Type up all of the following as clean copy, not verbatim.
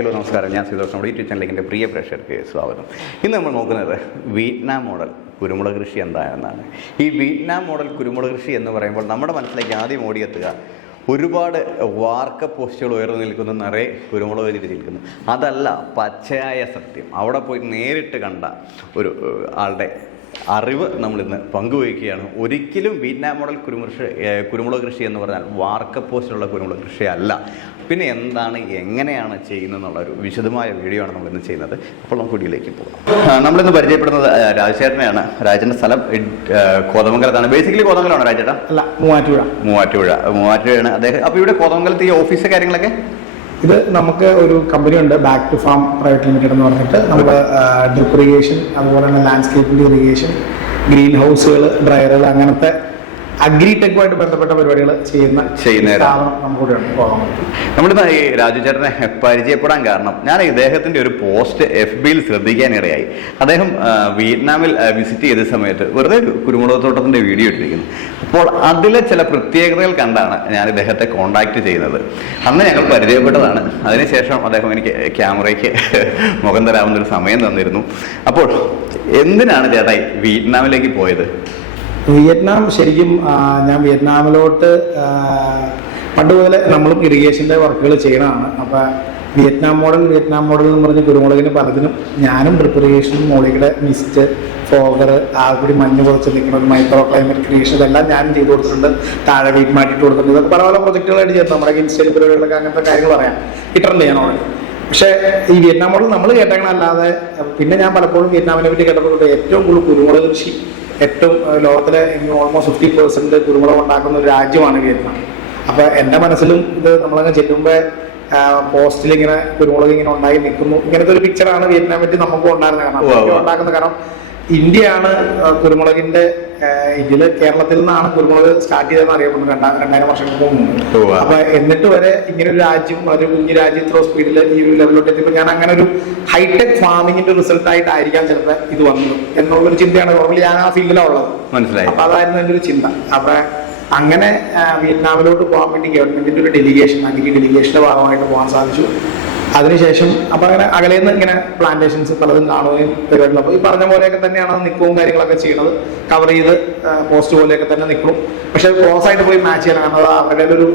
Hello നമസ്കാരം, ഞാൻ സുധോഷ്. നമ്മുടെ യൂട്യൂബ് ചാനലിൻ്റെ പ്രിയ പ്രേക്ഷകർക്ക് സ്വാഗതം. ഇന്ന് നമ്മൾ നോക്കുന്നത് വിയറ്റ്നാം മോഡൽ കുരുമുളക് കൃഷി എന്താണെന്നാണ്. ഈ വിയറ്റ്നാം മോഡൽ കുരുമുളക് കൃഷി എന്ന് പറയുമ്പോൾ നമ്മുടെ മനസ്സിലേക്ക് ആദ്യം ഓടിയെത്തുക ഒരുപാട് വാർക്ക പോസ്റ്റുകൾ ഉയർന്നു നിൽക്കുന്ന നിറയെ കുരുമുളക് കൃഷി നിൽക്കുന്നു. അതല്ല പച്ചയായ സത്യം. അവിടെ പോയി നേരിട്ട് കണ്ട ഒരു ആളുടെ അറിവ് നമ്മളിന്ന് പങ്കുവയ്ക്കുകയാണ്. ഒരിക്കലും വിയറ്റ്നാം മോഡൽ കുരുമുളക് കൃഷി എന്ന് പറഞ്ഞാൽ വാർക്ക പോസ്റ്റിലുള്ള കുരുമുളക് കൃഷി അല്ല. പിന്നെ എന്താണ്, എങ്ങനെയാണ് ചെയ്യുന്നത് എന്നുള്ളൊരു വിശദമായ വീഡിയോ ആണ് നമ്മളിന്ന് ചെയ്യുന്നത്. അപ്പോൾ നമുക്ക് വീഡിയോയിലേക്ക് പോകാം. നമ്മളിന്ന് പരിചയപ്പെടുന്നത് രാജചേട്ടനെയാണ്. രാജേട്ടൻ്റെ സ്ഥലം കോതമംഗലത്താണ്. ബേസിക്കലി കോതമംഗലമാണോ രാജേട്ടാ? അല്ല, മൂവാറ്റുപുഴയാണ് അദ്ദേഹം. അപ്പോൾ ഇവിടെ കോതമംഗലത്ത് ഈ ഓഫീസ് കാര്യങ്ങളൊക്കെ ഇത് നമുക്ക് ഒരു കമ്പനി ഉണ്ട്, back to farm private limited എന്ന് പറഞ്ഞിട്ട്. നമ്മൾ ഡ്രിപ്പ് ഇറിഗേഷൻ, അതുപോലെ തന്നെ ലാൻഡ്സ്കേപ്പിംഗ് ഇറിഗേഷൻ, ഗ്രീൻ ഹൗസുകൾ, ഡ്രയറുകൾ, അങ്ങനത്തെ അഗ്രിടെക്കുമായിട്ട് ബന്ധപ്പെട്ട പരിപാടികൾ ചെയ്യുന്ന നമ്മളിന്ന് ഈ രാജു ചേട്ടനെ പരിചയപ്പെടാൻ കാരണം ഞാൻ ഇദ്ദേഹത്തിൻ്റെ ഒരു പോസ്റ്റ് FBയിൽ ശ്രദ്ധിക്കാനിടയായി. അദ്ദേഹം വിയറ്റ്നാമിൽ വിസിറ്റ് ചെയ്ത സമയത്ത് വെറുതെ ഒരു കുരുമുളക് തോട്ടത്തിൻ്റെ വീഡിയോ ഇട്ടിരിക്കുന്നു. അപ്പോൾ അതിലെ ചില പ്രത്യേകതകൾ കണ്ടാണ് ഞാൻ ഇദ്ദേഹത്തെ കോൺടാക്ട് ചെയ്യുന്നത്. അന്ന് ഞങ്ങൾ പരിചയപ്പെട്ടതാണ്. അതിനുശേഷം അദ്ദേഹം എനിക്ക് ക്യാമറയ്ക്ക് മുഖം തരാവുന്നൊരു സമയം തന്നിരുന്നു. അപ്പോൾ എന്തിനാണ് ചേട്ടായി വിയറ്റ്നാമിലേക്ക് പോയത്? വിയറ്റ്നാം ശരിക്കും ഞാൻ വിയറ്റ്നാമിലോട്ട് പണ്ട് മുതലേ നമ്മളും ഇറിഗേഷൻ്റെ വർക്കുകൾ ചെയ്യണതാണ്. അപ്പോൾ വിയറ്റ്നാം മോഡൽ എന്ന് പറഞ്ഞ കുരുമുളകിന് പലതിനും ഞാനും ഡ്രിപ്പ് ഇറിഗേഷനും, മോളിയുടെ മിസ്റ്റ്, ഫോഗർ, കൂടി മഞ്ഞ് കുറച്ച് നിൽക്കുന്ന ഒരു മൈക്രോ ക്ലൈമറ്റ് ക്രിയേഷൻ, ഇതെല്ലാം ഞാനും ചെയ്ത് കൊടുത്തിട്ടുണ്ട്. താഴെ വീട്ട് മാറ്റിയിട്ട് കൊടുത്തിട്ടുണ്ട്. ഇതൊക്കെ പല പല പ്രൊജക്റ്റുകളായിട്ട് ചെയ്തു. നമ്മുടെ ഇൻസ്റ്റയിൽ പരിപാടികളൊക്കെ അങ്ങനത്തെ കാര്യങ്ങൾ പറയാം, ഇട്ടുണ്ട് ഞാൻ ഓൾറെഡി. പക്ഷേ ഈ വിയറ്റ്നാം മോഡൽ നമ്മൾ കേട്ടേക്കണല്ലാതെ പിന്നെ ഞാൻ പലപ്പോഴും വിയറ്റ്നാമിനെ പറ്റി കേട്ടപ്പോൾ ഏറ്റവും കൂടുതൽ കുരുമുളക് കൃഷി ഏറ്റവും ലോകത്തിലെ ഓൾമോസ്റ്റ് 50% കുരുമുളക് ഉണ്ടാക്കുന്ന ഒരു രാജ്യമാണ് വിയറ്റ്നാം. അപ്പോൾ എൻ്റെ മനസ്സിലും ഇത് നമ്മളങ്ങ് ചെല്ലുമ്പോൾ പോസ്റ്റിൽ ഇങ്ങനെ കുരുമുളക് ഇങ്ങനെ ഉണ്ടായി നിൽക്കുന്നു, ഇങ്ങനത്തെ ഒരു പിക്ചറാണ് വിയറ്റ്നാം പറ്റി നമുക്കും ഉണ്ടാക്കുന്നത്. കാരണം ഇന്ത്യയാണ് കുരുമുളകിന്റെ ഇതിൽ കേരളത്തിൽ നിന്നാണ് കുരുമുളക് സ്റ്റാർട്ട് ചെയ്തതെന്ന് അറിയപ്പെടുന്നത് 2000 വർഷങ്ങൾക്ക് മുമ്പ്. അപ്പൊ എന്നിട്ട് വരെ ഇങ്ങനെ ഒരു രാജ്യം, ഒരു കുഞ്ഞു രാജ്യം ഇത്ര സ്പീഡിൽ ഈ ഒരു ലെവലിലോട്ട് എത്തിയപ്പോൾ ഞാൻ അങ്ങനെ ഒരു ഹൈടെക് ഫാമിങ്ങിന്റെ റിസൾട്ട് ആയിട്ടായിരിക്കാം ചിലപ്പോൾ ഇത് വന്നത് എന്നുള്ളൊരു ചിന്തയാണ്. നോർമലി ഞാൻ ആ ഫീൽഡിലാണ് ഉള്ളത്. മനസ്സിലായി. അപ്പൊ അതായിരുന്നു എൻ്റെ ഒരു ചിന്ത. അപ്പൊ അങ്ങനെ വിയറ്റ്നാമിലോട്ട് പോകാൻ വേണ്ടി ഗവൺമെന്റിന്റെ ഒരു ഡെലിഗേഷൻ, അഗ്രി ഡെലിഗേഷന്റെ ഭാഗമായിട്ട് പോകാൻ സാധിച്ചു. അതിനുശേഷം അപ്പൊ അങ്ങനെ അകലേന്ന് ഇങ്ങനെ പ്ലാന്റേഷൻസ് പലതും കാണുകയും പരിപാടികൾ. അപ്പോൾ ഈ പറഞ്ഞ പോലെയൊക്കെ തന്നെയാണ് നിൽക്കവും കാര്യങ്ങളൊക്കെ ചെയ്യുന്നത്. കവർ ചെയ്ത് പോസ്റ്റ് പോലെയൊക്കെ തന്നെ നിൽക്കും. പക്ഷെ ക്ലോസ് ആയിട്ട് പോയി മാച്ച് ചെയ്യണം. കാരണം അവരുടെ ഒരു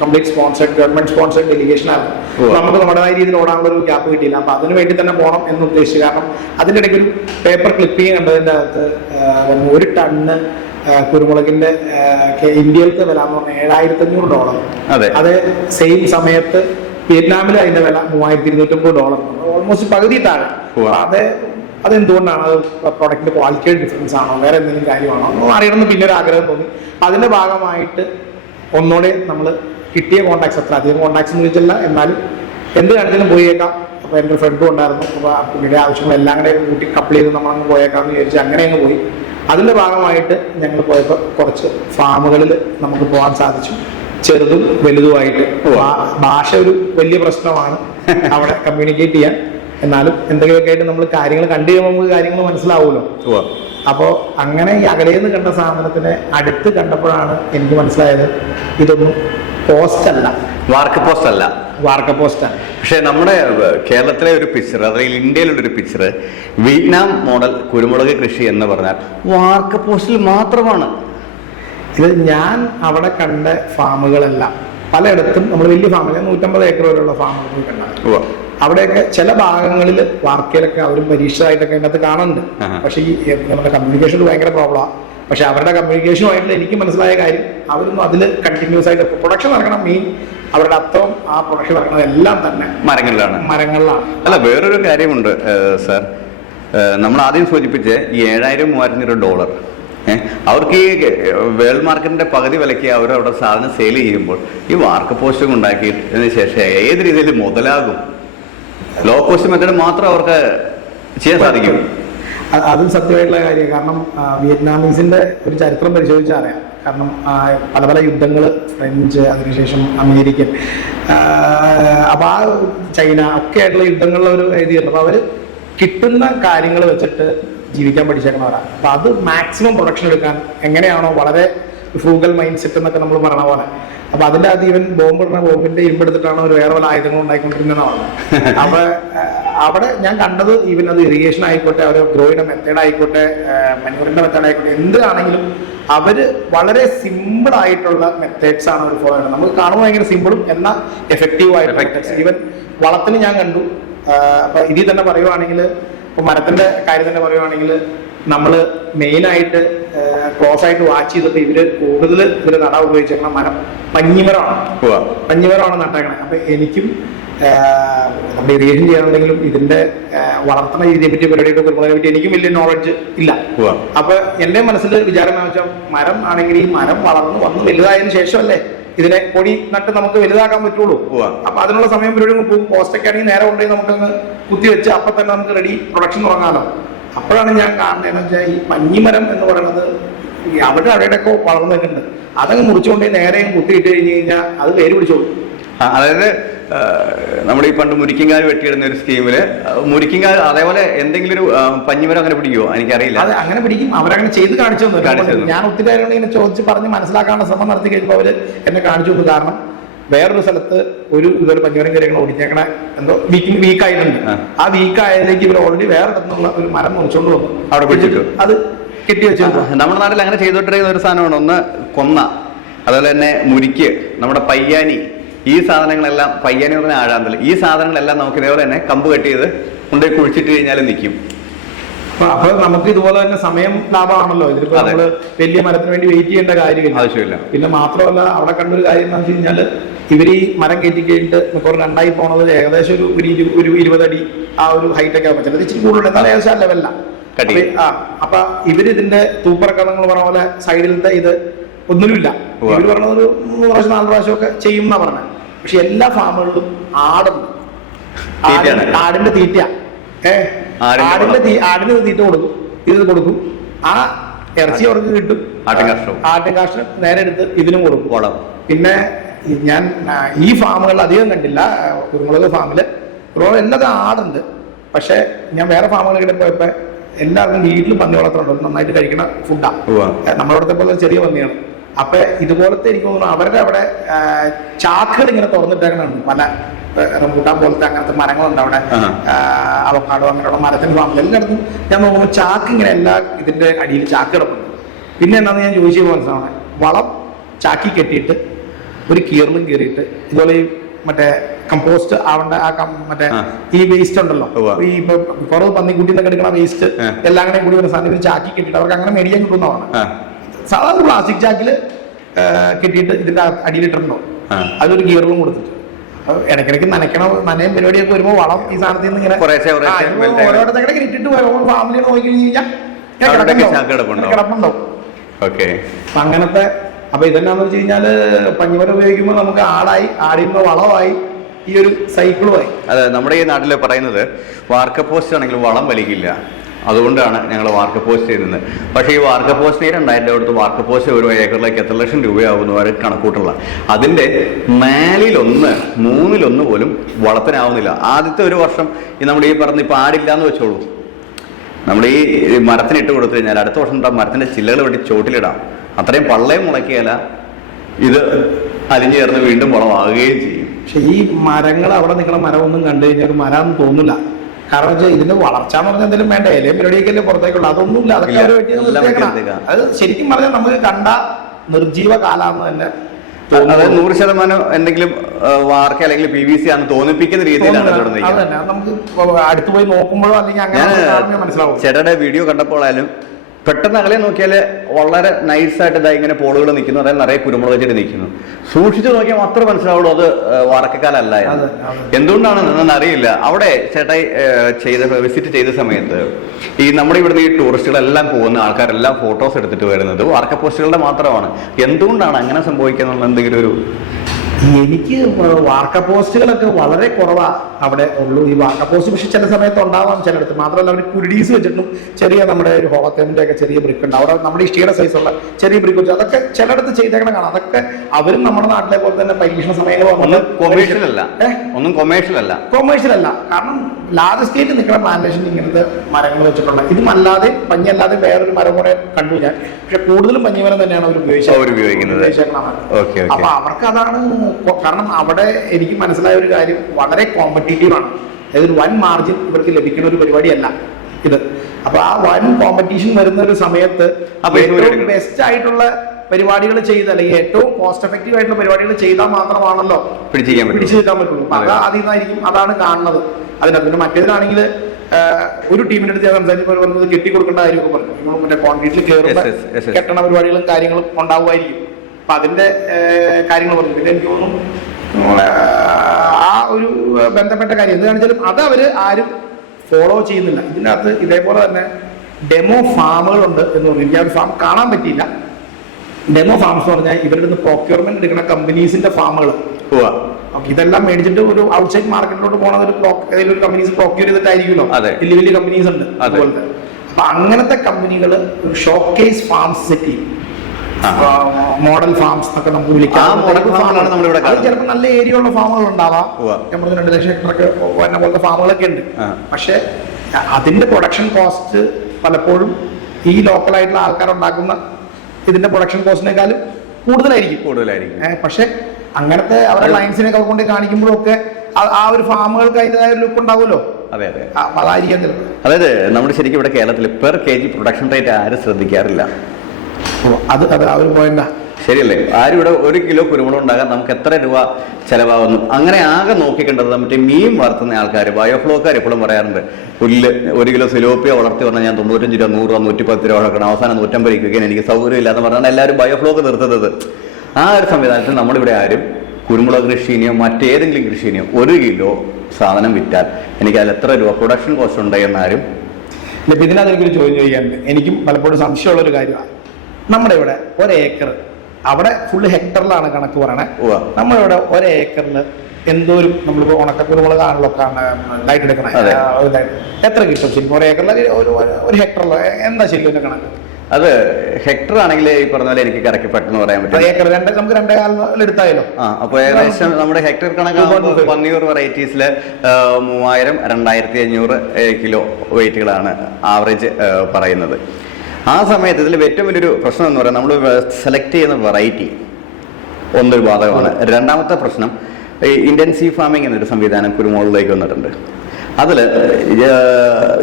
കംപ്ലീറ്റ് സ്പോൺസേഡ്, ഗവൺമെന്റ് സ്പോൺസേഡ് ഡെലിഗേഷനാണ്. നമുക്ക് നമ്മുടേതായ രീതിയിൽ ഓടാനുള്ള ഒരു ഗ്യാപ്പ് കിട്ടിയില്ല. അപ്പൊ അതിന് വേണ്ടി തന്നെ പോകണം എന്ന് ഉദ്ദേശിച്ചു. കാരണം അതിൻ്റെ ഇടയ്ക്ക് ഒരു പേപ്പർ ക്ലിപ്പിംഗ് കണ്ടതിൻ്റെ അകത്ത് 1 ടണ്ണ് കുരുമുളകിന്റെ ഇന്ത്യയിലത്തെ വില എന്ന് പറഞ്ഞാൽ $7,500. അത് സെയിം സമയത്ത് വിയറ്റ്നാമിൽ അതിന്റെ വില $3,250. ഓൾമോസ്റ്റ് പകുതി താഴെ. അതെന്തുകൊണ്ടാണ്? അത് പ്രൊഡക്റ്റിന്റെ ക്വാളിറ്റിയുടെ ഡിഫറൻസ് ആണോ, വേറെ എന്തെങ്കിലും കാര്യമാണോ ഒന്നും അറിയണമെന്ന് പിന്നെ ഒരു ആഗ്രഹം തോന്നി. അതിന്റെ ഭാഗമായിട്ട് ഒന്നോടെ നമ്മൾ കിട്ടിയ കോൺടാക്ട്സ്, അത്ര അധികം കോൺടാക്ട്സ് എന്ന് ചോദിച്ചില്ല, എന്നാലും എന്ത് കാര്യത്തിലും പോയേക്കാം. അപ്പോൾ എൻ്റെ ഫ്രണ്ടും ഉണ്ടായിരുന്നു. അപ്പോൾ പുള്ളിയുടെ ആവശ്യങ്ങളെല്ലാം കൂടെ കൂട്ടി കപ്പിൾ ചെയ്ത് നമ്മളങ്ങ് പോയേക്കാമെന്ന് വിചാരിച്ച് അങ്ങനെ അങ്ങ് പോയി. അതിന്റെ ഭാഗമായിട്ട് ഞങ്ങൾ പോയപ്പോൾ കുറച്ച് ഫാമുകളിൽ നമുക്ക് പോകാൻ സാധിച്ചു, ചെറുതും വലുതുമായിട്ട്. ഭാഷ ഒരു വലിയ പ്രശ്നമാണ് അവിടെ കമ്മ്യൂണിക്കേറ്റ് ചെയ്യാൻ. എന്നാലും എന്തെങ്കിലുമൊക്കെ ആയിട്ട് നമ്മൾ കാര്യങ്ങൾ കണ്ടു കഴിയുമ്പോൾ നമുക്ക് കാര്യങ്ങൾ മനസ്സിലാവുമല്ലോ. അപ്പോൾ അങ്ങനെ ഈ അകലേന്ന് കണ്ട സാധനത്തിനെ അടുത്ത് കണ്ടപ്പോഴാണ് എനിക്ക് മനസ്സിലായത് ഇതൊന്നും പോസ്റ്റല്ല, വാർക്ക പോസ്റ്റല്ല. പക്ഷെ നമ്മുടെ കേരളത്തിലെ ഒരു പിക്ചർ, അതായത് ഇന്ത്യയിലുള്ളൊരു പിക്ചർ, വിയറ്റ്നാം മോഡൽ കുരുമുളക് കൃഷി എന്ന് പറഞ്ഞാൽ വാർക്ക പോസ്റ്റിൽ മാത്രമാണ്. ഇത് ഞാൻ അവിടെ കണ്ട ഫാമുകളെല്ലാം പലയിടത്തും നമ്മൾ വലിയ ഫാമിൽ 150 ഏക്കർ വരെയുള്ള ഫാമുകൾ കണ്ടാൽ അവിടെയൊക്കെ ചില ഭാഗങ്ങളിൽ വാർക്കയിലൊക്കെ അവരും പരീക്ഷയായിട്ടൊക്കെ അതിനകത്ത് കാണുന്നുണ്ട്. പക്ഷേ ഈ നമ്മുടെ കമ്മ്യൂണിക്കേഷൻ ഭയങ്കര പ്രോബ്ലമാണ്. പക്ഷെ അവരുടെ കമ്മ്യൂണിക്കേഷനുമായിട്ട് എനിക്ക് മനസ്സിലായ കാര്യം, അവരൊന്നും അതിൽ കണ്ടിന്യൂസ് ആയിട്ട് പ്രൊഡക്ഷൻ നടക്കണം. മെയിൻ അവരുടെ അത്രയും ആ പ്രൊഡക്ഷൻ നടക്കുന്നത് എല്ലാം തന്നെ മരങ്ങളിലാണ്. അല്ല, വേറൊരു കാര്യമുണ്ട് സാർ. നമ്മൾ ആദ്യം സൂചിപ്പിച്ച് ഈ $7,000-3,000 അവർക്ക് ഈ വേൾഡ് മാർക്കറ്റിന്റെ പകുതി വിലയ്ക്ക് അവരവിടെ സാധനം സെയിൽ ചെയ്യുമ്പോൾ ഈ വാർക്ക പോസ്റ്റ് ഉണ്ടാക്കിയതിന് ശേഷം ഏത് രീതിയിൽ മുതലാകും? ലോ കോസ്റ്റ് മെത്തേഡ് മാത്രം അവർക്ക് ചെയ്യാൻ സാധിക്കും. അതും സത്യമായിട്ടുള്ള കാര്യം. കാരണം വിയറ്റ്നാമീസിന്റെ ഒരു ചരിത്രം പരിശോധിച്ചാൽ അറിയാം. കാരണം പല പല യുദ്ധങ്ങൾ, ഫ്രഞ്ച്, അതിനുശേഷം അമേരിക്കൻ, അപ്പോൾ ആ ചൈന ഒക്കെ ആയിട്ടുള്ള യുദ്ധങ്ങളിലെ ഒരു എഴുതിയിട്ടുണ്ട്. അപ്പോൾ അവർ കിട്ടുന്ന കാര്യങ്ങൾ വെച്ചിട്ട് ജീവിക്കാൻ പഠിച്ചേക്കുന്നവരാണ്. അപ്പോൾ അത് മാക്സിമം പ്രൊഡക്ഷൻ എടുക്കാൻ എങ്ങനെയാണോ വളരെ ഫ്രൂഗൽ മൈൻഡ് സെറ്റ് എന്നൊക്കെ നമ്മൾ പറഞ്ഞ പോലെ. അപ്പൊ അതിന്റെ അകത്ത് ഇവൻ ബോംബിടുന്ന ബോംബിന്റെ ഇരുമ്പെടുത്തിട്ടാണ് ഒരു വേറെ പല ആയുധങ്ങൾ ഉണ്ടായിക്കൊണ്ടിരുന്നതാണ്. അപ്പൊ അവിടെ ഞാൻ കണ്ടത് ഈവൻ അത് ഇറിഗേഷൻ ആയിക്കോട്ടെ, അവർ ഗ്രോയുടെ മെത്തേഡ് ആയിക്കോട്ടെ, മനുവറിന്റെ മെത്തേഡ് ആയിക്കോട്ടെ, എന്താണെങ്കിലും അവര് വളരെ സിമ്പിൾ ആയിട്ടുള്ള മെത്തേഡ്സ് ആണ് അവർ ഫോളോ ചെയ്യുന്നത്. നമുക്ക് കാണുമ്പോൾ ഭയങ്കര സിമ്പിളും എന്നാൽ എഫക്റ്റീവ് ആയിട്ടുള്ള മെത്തേഡ്സ്. ഈവൻ വളത്തിന് ഞാൻ കണ്ടു. അപ്പൊ ഇതിൽ തന്നെ പറയുവാണെങ്കിൽ, ഇപ്പൊ മരത്തിന്റെ കാര്യം തന്നെ പറയുവാണെങ്കിൽ, നമ്മൾ മെയിനായിട്ട് ക്ലോസ് ആയിട്ട് വാച്ച് ചെയ്തപ്പോൾ ഇവര് കൂടുതൽ ഇവര് നടാൻ ഉപയോഗിച്ചേക്കണ മരം പഞ്ഞിമരമാണ്. പഞ്ഞിമരമാണ് നട്ടേക്കണേ. അപ്പൊ എനിക്കും നമ്മുടെ ഇറിഗേഷൻ ചെയ്യാനുണ്ടെങ്കിലും ഇതിന്റെ വളർത്തുന്ന രീതിയെ പറ്റി, പരിപാടിയുടെ കുരുമുളകിനെ പറ്റി എനിക്കും വലിയ നോളജ് ഇല്ല. അപ്പൊ എന്റെ മനസ്സിൽ വിചാരം എന്ന് വെച്ചാൽ, മരം ആണെങ്കിൽ ഈ മരം വളർന്ന് വന്ന് വലുതായതിനു ശേഷമല്ലേ ഇതിനെ പൊടി നട്ട് നമുക്ക് വലുതാക്കാൻ പറ്റുള്ളൂ. അപ്പൊ അതിനുള്ള സമയം പരിപാടി പോകും. പോസ്റ്റൊക്കെ ആണെങ്കിൽ നേരെ കൊണ്ടുപോയി നമുക്കങ്ങ് കുത്തിവെച്ച് അപ്പൊ തന്നെ നമുക്ക് റെഡി പ്രൊഡക്ഷൻ തുടങ്ങാമല്ലോ. അപ്പോഴാണ് ഞാൻ കാണുന്നതെന്ന് വെച്ചാൽ, ഈ പഞ്ഞിമരം എന്ന് പറയുന്നത് അവിടെയൊക്കെ വളർന്നിട്ടുണ്ട്. അതങ്ങ് മുറിച്ചുകൊണ്ടേ നേരെയും കുത്തിയിട്ട് കഴിഞ്ഞ് കഴിഞ്ഞാൽ അത് വേര് പിടിച്ചോളൂ. അതായത് നമ്മുടെ ഈ പണ്ട് മുരിക്കിങ്കാൽ വെട്ടിയിടുന്ന ഒരു സ്കീമില് മുരിക്കിങ്കാൽ അതേപോലെ എന്തെങ്കിലും ഒരു പഞ്ഞിമരം അങ്ങനെ പിടിക്കുമോ? എനിക്കറിയില്ല. അത് അങ്ങനെ പിടിക്കും. അവരങ്ങനെ ചെയ്ത് കാണിച്ചു തന്നു. ഞാൻ ഒത്തിരി കാര്യങ്ങൾ ഇങ്ങനെ ചോദിച്ച് പറഞ്ഞ് മനസ്സിലാക്കാനുള്ള ശ്രമം നടത്തി കഴിഞ്ഞപ്പോൾ അവര് എന്നെ കാണിച്ചു തന്നു. കാരണം വേറൊരു സ്ഥലത്ത് ഇതൊരു പഞ്ഞിമരം കാര്യങ്ങൾ ഓടിച്ചേക്കണ എന്തോ വീക്കായിട്ടുണ്ട്. ആ വീക്കായതിലേക്ക് ഇവർ ഓൾറെഡി വേറെ ഇടത്തുനിന്നുള്ള ഒരു മരം മുറിച്ചോണ്ട് വന്നു അവിടെ പിടിച്ചിട്ട് അത് കെട്ടി വെച്ചു. നമ്മുടെ നാട്ടിൽ അങ്ങനെ ചെയ്തോണ്ടിരിക്കുന്ന ഒരു സാധനമാണ്. ഒന്ന് കൊന്ന, അതുപോലെ തന്നെ മുരിക്ക്, നമ്മുടെ പയ്യാനി, ഈ സാധനങ്ങളെല്ലാം, പയ്യാനി എന്ന് പറഞ്ഞാൽ ആഴാന്തൽ, ഈ സാധനങ്ങളെല്ലാം നമുക്ക് ഇതേപോലെ തന്നെ കമ്പ് കെട്ടി ചെയ്ത് കൊണ്ടുപോയി കുഴിച്ചിട്ട് കഴിഞ്ഞാൽ നിൽക്കും. അപ്പൊ നമുക്ക് ഇതുപോലെ തന്നെ സമയം ലാഭമാണല്ലോ. ഇതിലിപ്പോ നമ്മള് വലിയ മരത്തിന് വേണ്ടി വെയിറ്റ് ചെയ്യേണ്ട കാര്യമില്ല, ആവശ്യമില്ല. പിന്നെ മാത്രമല്ല അവിടെ കണ്ടൊരു കാര്യം എന്താ വെച്ച് കഴിഞ്ഞാല്, ഇവര് ഈ മരം കയറ്റി കഴിഞ്ഞിട്ട് മിക്കവാറും രണ്ടായി പോണത് ഏകദേശം ഒരു 20 അടി ആ ഒരു ഹൈറ്റ് ഒക്കെ ആകുമ്പോൾ, ചിലത് ഇച്ചിരി കൂടുതൽ, എന്നാലും ഏകദേശം ആ ലെവലില്ല. അപ്പൊ ഇവരിതിന്റെ തൂപ്പറൊക്കെ നിങ്ങൾ പറഞ്ഞ പോലെ സൈഡിലത്തെ ഇത് ഒന്നിനുമില്ല. ഇവര് പറഞ്ഞത് ഒരു 3 പ്രാവശ്യം 4 പ്രാവശ്യം ഒക്കെ ചെയ്യും എന്നാ പറഞ്ഞത്. പക്ഷെ എല്ലാ ഫാമുകളിലും ആടിന്റെ തീറ്റ, ആടിന് തീറ്റ കൊടുക്കും, ഇത് കൊടുക്കും. ആ ഇറച്ചി അവർക്ക് കിട്ടും. ആട്ടിൻ കാഷ്ടം നേരെ എടുത്ത് ഇതിനും കൊടുക്കും. പിന്നെ ഞാൻ ഈ ഫാമുകളിൽ അധികം കണ്ടില്ല. കുരുമുളക് ഫാമില് കുരുമുളക് എല്ലാതും ആടുണ്ട്. പക്ഷെ ഞാൻ വേറെ ഫാമുകളിൽ പോയപ്പോ എല്ലാവർക്കും വീട്ടിൽ പന്നി വളർത്തുന്നുണ്ട്. നന്നായിട്ട് കഴിക്കുന്ന ഫുഡാണ്. നമ്മളവിടുത്തെ പോലെ ചെറിയ പന്നിയാണ്. അപ്പൊ ഇതുപോലത്തെ എനിക്ക് തോന്നുന്നു അവരുടെ അവിടെ ചാക്കുകൾ ഇങ്ങനെ തുറന്നിട്ടേക്കണുണ്ട്. പല റംബൂട്ടാൻ പോലത്തെ അങ്ങനത്തെ മരങ്ങളുണ്ട് അവിടെ, അവക്കാടോ അങ്ങനെയുള്ള മരത്തിന്റെ ഫാമിൽ എല്ലായിടത്തും ഞാൻ നോക്കുമ്പോൾ ചാക്ക് ഇങ്ങനെ എല്ലാ ഇതിന്റെ അടിയിൽ ചാക്ക് കിടപ്പുണ്ട്. പിന്നെ എന്താണെന്ന് ഞാൻ ചോദിച്ചു മനസ്സിലാണ്, വളം ചാക്കി കെട്ടിയിട്ട് ഒരു കീറിലും കീറിയിട്ട് ഇതുപോലെ ഈ മറ്റേ കമ്പോസ്റ്റ് ആവേണ്ട ആ മറ്റേ ഈ വേസ്റ്റ് ഉണ്ടല്ലോ, ഈ ഇപ്പൊ പുറത്ത് പന്നിക്കുട്ടിന്നൊക്കെ എടുക്കണ വേസ്റ്റ് എല്ലാം കൂടെ കൂടി ഒരു സാധനം ചാക്കി കെട്ടിയിട്ട് അവർക്ക് അങ്ങനെ മേടിക്കാൻ കിട്ടുന്നതാണ്. സാധാരണ പ്ലാസ്റ്റിക് ചാക്കില് കെട്ടിയിട്ട് ഇതിന്റെ അടിയിലിട്ടുണ്ടോ, അതൊരു ഗിയറും കൊടുത്തിട്ട് ഇടയ്ക്കിടയ്ക്ക് നനയും പരിപാടിയൊക്കെ വരുമ്പോ വളം ഈ സാധനത്തിൽ നിന്ന് ഇങ്ങനെ ഓരോരുത്തരുടെ ഇട്ടിട്ട് ഫാമിലി നോക്കി കഴിഞ്ഞാൽ കിടപ്പുണ്ടാവും. അപ്പൊ അങ്ങനത്തെ. അപ്പൊ ഇതെന്നാന്ന് വെച്ച് കഴിഞ്ഞാല് പഞ്ഞിമരം ഉപയോഗിക്കുമ്പോൾ നമുക്ക് ആടിയുമ്പോ വളമായി ഈ ഒരു സൈക്കിളുമായി. അതെ, നമ്മുടെ ഈ നാട്ടിൽ പറയുന്നത് വാർക്ക പോസ്റ്റ് ആണെങ്കിലും വളം വലിക്കില്ല, അതുകൊണ്ടാണ് ഞങ്ങൾ വാർക്ക പോസ്റ്റ് ചെയ്യുന്നത്. പക്ഷേ ഈ വാർക്ക പോസ്റ്റിന് 2000 കൊടുത്ത് വാർക്ക പോസ്റ്റ് ഒരു ഏക്കറിലേക്ക് എത്ര ലക്ഷം രൂപയാകുന്നു അവർ കണക്കൂട്ടുള്ള. അതിൻ്റെ 3/1 പോലും വളത്തിനാവുന്നില്ല. ആദ്യത്തെ ഒരു വർഷം ഈ നമ്മുടെ ഈ പറഞ്ഞ് ഇപ്പം ആടില്ല എന്ന് വെച്ചോളൂ, നമ്മൾ ഈ മരത്തിനിട്ട് കൊടുത്തു കഴിഞ്ഞാൽ അടുത്ത വർഷം മരത്തിൻ്റെ ചില്ലകൾ വേണ്ടി ചോട്ടിലിടാം. അത്രയും പള്ളയും മുളക്കിയാല ഇത് അലിഞ്ഞു ചേർന്ന് വീണ്ടും വളമാകുകയും ചെയ്യും. പക്ഷെ ഈ മരങ്ങൾ അവിടെ നിൽക്കുന്ന മരമൊന്നും കണ്ടു കഴിഞ്ഞാൽ ഒരു മരം തോന്നില്ല. കാരണം വെച്ചാൽ ഇതിന്റെ വളർച്ച എന്ന് പറഞ്ഞാൽ എന്തെങ്കിലും വേണ്ട, ഇലയും പരിപാടിയൊക്കെ പുറത്തേക്കുള്ള അതൊന്നുമില്ല. അതൊക്കെ അവർ വെട്ടി അത് ശരിക്കും പറഞ്ഞാൽ നമുക്ക് കണ്ട നിർജീവ കാലാന്ന് തന്നെ. അതായത് 100% എന്തെങ്കിലും വാർക്ക അല്ലെങ്കിൽ PVC ആണെന്ന് തോന്നിപ്പിക്കുന്ന രീതിയിലാണ് നമുക്ക് അടുത്ത് പോയി നോക്കുമ്പോഴോ അല്ലെങ്കിൽ അങ്ങനെ മനസ്സിലാവും. ചേട്ടയുടെ വീഡിയോ കണ്ടപ്പോഴായാലും പെട്ടെന്ന് അകലെ നോക്കിയാൽ വളരെ നൈസായിട്ട് ഇതായി ഇങ്ങനെ പോളുകൾ നിൽക്കുന്നു, അതായത് നിറയെ കുരുമുളക് ചെടി നിൽക്കുന്നു. സൂക്ഷിച്ചു നോക്കിയാൽ മാത്രമേ മനസ്സിലാവുള്ളൂ അത് വാർക്കക്കാലല്ല. എന്തുകൊണ്ടാണെന്ന് അറിയില്ല. അവിടെ ചേട്ടായി വിസിറ്റ് ചെയ്ത സമയത്ത് ഈ നമ്മുടെ ഇവിടുന്ന് ഈ ടൂറിസ്റ്റുകളെല്ലാം പോകുന്ന ആൾക്കാരെല്ലാം ഫോട്ടോസ് എടുത്തിട്ട് വരുന്നത് വാർക്ക പോസ്റ്റുകളുടെ മാത്രമാണ്. എന്തുകൊണ്ടാണ് അങ്ങനെ സംഭവിക്കുക എന്നുള്ള എന്തെങ്കിലും ഒരു എനിക്ക് വാർക്ക പോസ്റ്റുകളൊക്കെ വളരെ കുറവാ അവിടെ ഉള്ളൂ. ഈ വാർക്ക പോസ്റ്റ് പക്ഷെ ചില സമയത്ത് ഉണ്ടാവാം ചിലടത്ത്. മാത്രമല്ല അവർ കുരുടീസ് വെച്ചിട്ടും ചെറിയ നമ്മുടെ ഒരു ഹോളത്തേമിന്റെ ഒക്കെ ചെറിയ ബ്രിക്ക് ഉണ്ട് അവിടെ, നമ്മുടെ ഇഷ്ടിയുടെ സൈസുള്ള ചെറിയ ബ്രിക്ക് വെച്ച് അതൊക്കെ ചിലടത്ത് ചെയ്തേക്കണം കാണാം. അതൊക്കെ അവരും നമ്മുടെ നാട്ടിലെ പോലെ തന്നെ പരീക്ഷണ സമയങ്ങൾ ഒന്നും കൊമേഴ്ഷ്യൽ അല്ല. കാരണം ലാർജ് സ്കെയിൽ നിൽക്കുന്ന പ്ലാന്റേഷൻ ഇങ്ങനത്തെ മരങ്ങൾ വെച്ചിട്ടുണ്ട്. ഇതും അല്ലാതെ പഞ്ഞല്ലാതെ വേറൊരു മരം കുറെ കണ്ടു ഞാൻ. പക്ഷെ കൂടുതലും പഞ്ഞിമരം തന്നെയാണ് അവർ ഉപയോഗിക്കുന്നത്. അപ്പൊ അവർക്ക് അതാണ്. കാരണം അവിടെ എനിക്ക് മനസ്സിലായ ഒരു കാര്യം വളരെ കോമ്പറ്റീറ്റീവ് ആണ്. അതായത് വൻ മാർജിൻ ഇവർക്ക് ലഭിക്കുന്ന ഒരു പരിപാടിയല്ല ഇത്. അപ്പൊ ആ വൻ കോമ്പറ്റീഷൻ വരുന്ന ഒരു സമയത്ത് ഏറ്റവും ബെസ്റ്റ് ആയിട്ടുള്ള പരിപാടികൾ ചെയ്ത്, അല്ലെങ്കിൽ ഏറ്റവും കോസ്റ്റ് എഫക്റ്റീവ് ആയിട്ടുള്ള പരിപാടികൾ ചെയ്താൽ മാത്രമാണല്ലോ പിടിച്ചു നിൽക്കാൻ പറ്റുള്ളൂ. അപ്പൊ അത് അതിൽ നിന്നായിരിക്കും അതാണ് കാണുന്നത് അതിനകത്ത്. പിന്നെ മറ്റേതാണെങ്കിൽ ഒരു ടീമിന്റെ അടുത്ത് ഞാൻ സംസാരിച്ചപ്പോൾ പറഞ്ഞത് കെട്ടി കൊടുക്കേണ്ട കാര്യമൊക്കെ പറഞ്ഞു. നമ്മൾ മറ്റേ കോൺക്രീറ്റിൽ കയറുന്ന കെട്ടണ പരിപാടികളും കാര്യങ്ങളും ഉണ്ടാവുമായിരിക്കും. അപ്പൊ അതിന്റെ കാര്യങ്ങൾ പറഞ്ഞു. പിന്നെ എനിക്ക് തോന്നുന്നു ആ ഒരു ബന്ധപ്പെട്ട കാര്യം എന്ത് കാണിച്ചാലും അത് അവര് ആരും ഫോളോ ചെയ്യുന്നില്ല. ഇതിനകത്ത് ഇതേപോലെ തന്നെ ഡെമോ ഫാമുകളുണ്ട് എന്ന് പറഞ്ഞു. എനിക്ക് ആ ഒരു ഫാം കാണാൻ പറ്റിയില്ല. ഡെമോ ഫാംസ് എന്ന് പറഞ്ഞാൽ ഇവരുടെ നിന്ന് പ്രൊക്യൂർമെന്റ് എടുക്കുന്ന കമ്പനീസിന്റെ ഫാമുകൾ. ഇതെല്ലാം മേടിച്ചിട്ട് ഒരു ഔട്ട്സൈഡ് മാർക്കറ്റിലോട്ട് പോണ ഒരു കമ്പനീസ് പ്രൊക്യൂർ ചെയ്തിട്ടായിരിക്കുമല്ലോ. വലിയ വലിയ കമ്പനീസ് ഉണ്ട് അതുപോലത്തെ. അപ്പൊ അങ്ങനത്തെ കമ്പനികൾ ഒരു ഷോക്കേസ് ഫാംസ് സെറ്റ് ചെയ്യും. മോഡൽ ഫാംസ് എന്നൊക്കെ നമുക്ക് വിളിക്കാം. ചിലപ്പോൾ നല്ല ഏരിയ ഉള്ള ഫാമുകൾ ഉണ്ടാവാം. ഞാൻ പറഞ്ഞ 2 ലക്ഷം ഹെക്ടറൊക്കെ വരുന്ന പോലത്തെ ഫാമുകളൊക്കെ ഉണ്ട്. പക്ഷെ അതിന്റെ പ്രൊഡക്ഷൻ കോസ്റ്റ് പലപ്പോഴും ഈ ലോക്കലായിട്ടുള്ള ആൾക്കാരുണ്ടാക്കുന്ന ഇതിന്റെ പ്രൊഡക്ഷൻ കോസ്റ്റിനേക്കാളും കൂടുതലായിരിക്കും. പക്ഷെ അങ്ങനത്തെ അവരുടെ ക്ലയൻസിനെ കൊണ്ട് കാണിക്കുമ്പോഴൊക്കെ ആ ഒരു ഫാമുകൾക്ക് അതിൻ്റെതായ ഒരു ലുക്ക് ഉണ്ടാവുമല്ലോ. അതായിരിക്കാം ചിലപ്പോൾ. അതായത് നമ്മുടെ ശരിക്കും ഇവിടെ കേരളത്തിൽ പെർ kg പ്രൊഡക്ഷൻ റേറ്റ് ആരും ശ്രദ്ധിക്കാറില്ല. അത് ആ ഒരു പോയിന്റാ. ശരിയല്ലേ? ആരും ഇവിടെ 1 കിലോ കുരുമുളക് ഉണ്ടാകാൻ നമുക്ക് എത്ര രൂപ ചെലവാകുന്നു അങ്ങനെ ആകെ നോക്കിക്കേണ്ടത്. മറ്റേ മീൻ വളർത്തുന്ന ആൾക്കാർ, ബയോഫ്ലോക്കാർ എപ്പോഴും പറയാറുണ്ട്, പുല്ല് 1 കിലോ സിലോപ്പിയ വളർത്തി പറഞ്ഞാൽ ഞാൻ 95 രൂപ 100 രൂപ 110 രൂപ കൊടുക്കണം, അവസാനം 150 രൂപയ്ക്ക് എനിക്ക് സൗകര്യമില്ലാന്ന് പറഞ്ഞാൽ എല്ലാവരും ബയോഫ്ലോക്ക് നിർത്തുന്നത്. ആ ഒരു സംവിധാനത്തിൽ നമ്മളിവിടെ ആരും കുരുമുളക് കൃഷിനെയോ മറ്റേതെങ്കിലും കൃഷിനെയോ 1 കിലോ സാധനം വിറ്റാൽ എനിക്ക് അതിൽ എത്ര രൂപ പ്രൊഡക്ഷൻ കോസ്റ്റ് ഉണ്ട് എന്നാരും. ഇതിനകത്ത് എനിക്കൊരു ചോദ്യം ചോദിക്കാനുണ്ട്. എനിക്കും പലപ്പോഴും സംശയമുള്ളൊരു കാര്യമാണ്. നമ്മുടെ ഇവിടെ 1 ഏക്കർ, അവിടെ ഫുള്ള് ഹെക്ടറിലാണ് കണക്ക് പറയണേ. നമ്മളിവിടെ 1 ഏക്കറിൽ എന്തോരും നമ്മളിപ്പോ ഉണക്കക്കുരുമുളക് ആണല്ലോ ഇതായിട്ട് എടുക്കണേ, എത്ര കിട്ടും ശരിക്കും 1 ഏക്കറിൽ? ഒരു ഹെക്ടറിൽ എന്താ ശരിക്കും കണക്ക്? അത് ഹെക്ടർ ആണെങ്കിൽ ഈ പറഞ്ഞ പോലെ എനിക്ക് കറക്റ്റ് പെട്ടെന്ന് പറയാൻ പറ്റും. ഏക്കർ നമുക്ക് 2.5 എടുത്തായാലോ? അപ്പൊ ഏകദേശം നമ്മുടെ ഹെക്ടർ കണക്കാകുമ്പോൾ പന്നിയൂർ വെറൈറ്റീസില് 3000-2500 കിലോ വെയിറ്റുകളാണ് ആവറേജ് പറയുന്നത്. ആ സമയത്ത് ഇതിൽ ഏറ്റവും വലിയൊരു പ്രശ്നം എന്ന് പറയുന്നത് നമ്മൾ സെലക്ട് ചെയ്യുന്ന വെറൈറ്റി ഒന്നൊരു ബാധകമാണ്. രണ്ടാമത്തെ പ്രശ്നം ഈ ഇന്റൻസീവ് ഫാമിംഗ് എന്നൊരു സംവിധാനം കുരുമുളകിലേക്ക് വന്നിട്ടുണ്ട്. അതിൽ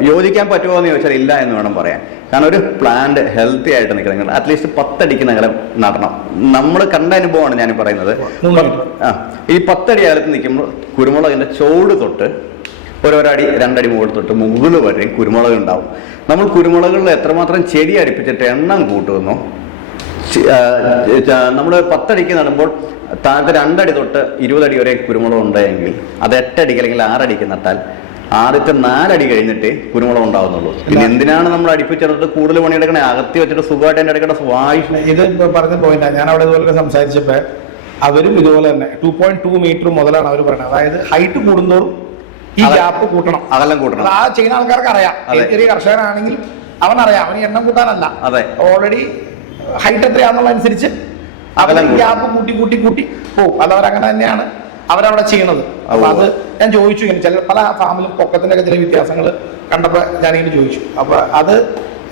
യോജിക്കാൻ പറ്റുമോ എന്ന് ചോദിച്ചാൽ ഇല്ല എന്ന് വേണം പറയാൻ. കാരണം ഒരു പ്ലാന്റ് ഹെൽത്തി ആയിട്ട് നിൽക്കണം, അറ്റ്ലീസ്റ്റ് 10 അടിക്ക് നഗരം നടണം. നമ്മൾ കണ്ട അനുഭവമാണ് ഞാൻ പറയുന്നത്. ഈ 10 അടി അകലത്ത് നിൽക്കുമ്പോൾ കുരുമുളകിന്റെ ചോട് തൊട്ട് 1 അടി 2 അടി മുകളിൽ തൊട്ട് മുകളിൽ വരെയും കുരുമുളക് ഉണ്ടാവും. നമ്മൾ കുരുമുളകളിൽ എത്രമാത്രം ചെടി അടിപ്പിച്ചിട്ട് എണ്ണം കൂട്ടുന്നു. നമ്മൾ 10 അടിക്ക് നടുമ്പോൾ താഴത്തെ 2 അടി തൊട്ട് 20 അടി വരെ കുരുമുളക് ഉണ്ടെങ്കിൽ അത് 8 അടിക്ക് അല്ലെങ്കിൽ 6 അടിക്ക് നട്ടാൽ ആദ്യത്തെ 4 അടി കഴിഞ്ഞിട്ട് കുരുമുളക് ഉണ്ടാവുന്നുള്ളൂ. പിന്നെ എന്തിനാണ് നമ്മൾ അടുപ്പിച്ചെടുത്ത് കൂടുതൽ പണിയെടുക്കണേ? അകത്തി വെച്ചിട്ട് സുഖമായിട്ട് എൻ്റെ എടുക്കേണ്ട വായു. ഇത് പറഞ്ഞ പോയിന്റാണ്. ഞാൻ അവിടെ ഇതുപോലെ സംസാരിച്ചപ്പോൾ അവരും ഇതുപോലെ തന്നെ 2.2 മീറ്റർ മുതലാണ് അവർ പറയുന്നത്. അതായത് ഹൈറ്റ് കൂടുന്തോറും ഈ ഗ്യാപ്പ് കൂട്ടണം, അകലം കൂട്ടണം. ആ ചെയ്യുന്ന ആൾക്കാർക്ക് അറിയാം. ചെറിയ കർഷകനാണെങ്കിൽ അവനറിയാം, അവന് എണ്ണം കൂട്ടാനല്ല, ഓൾറെഡി ഹൈറ്റ് എത്രയാണെന്നുള്ള അനുസരിച്ച് അകലം ഗ്യാപ്പ് കൂട്ടി കൂട്ടി കൂട്ടി പോകും. അതവരങ്ങനെ തന്നെയാണ് അവരവിടെ ചെയ്യണത്. അപ്പൊ അത് ഞാൻ ചോദിച്ചു, ഇങ്ങനെ ചില പല ഫാമിലും പൊക്കത്തിന്റെ ഒക്കെ ചില വ്യത്യാസങ്ങൾ കണ്ടപ്പോൾ ഞാനിങ്ങനെ ചോദിച്ചു. അപ്പൊ അത്